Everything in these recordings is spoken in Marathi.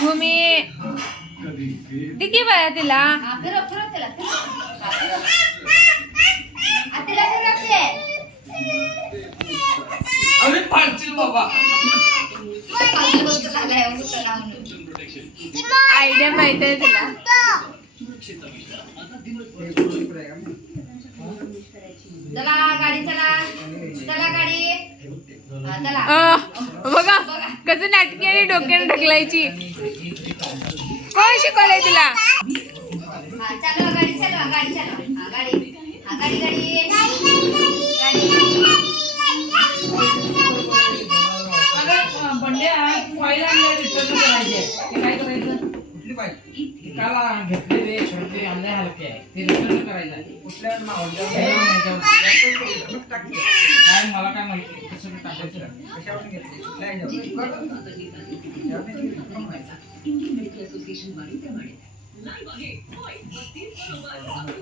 भूमी दिकी बाया तिला. अरे पाडशील बाबा पाणी होतं झालंय, होतं ना म्हणून. आयडिया माहीत आहे तिला गाडी चला चला गाडी. हा, चला. अं, बघा कसं नाटकी आणि डोक्याने ढकलायची. कोण शिकवलंय तुला? हा चालवा गाडी चालवा गाडी चालवा. हा गाडी. हा गाडी गाडी. गाडी अरे बंड्या पहिला रिटर्न करायचे ते काय करायचं? कुठली पाहिजे काला घेतले रे छोटे आणले हलके आहे ते रिटर्न करायचं. कुठल्या काय मला काय माहिती कसं टाकायचं कशावरून घेतली? कुठल्या ह्याच्यावर?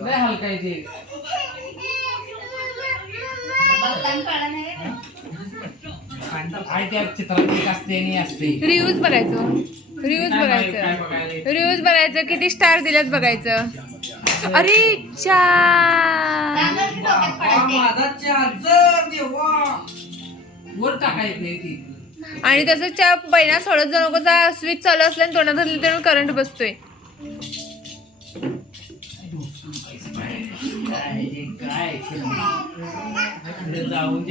हलका आहे ते. चित्रात एक असते आणि असते. रिव्ह्यूज बघायचं. रिव्ह्यूज बघायचं. रिव्ह्यूज बघायचं किती स्टार दिलेत बघायचं अरे आणि तसंच त्या बैना सोडत जाऊ नको स्विच चालू असल्याने तोंडात घातली तर करंट बसतोय काय जाऊन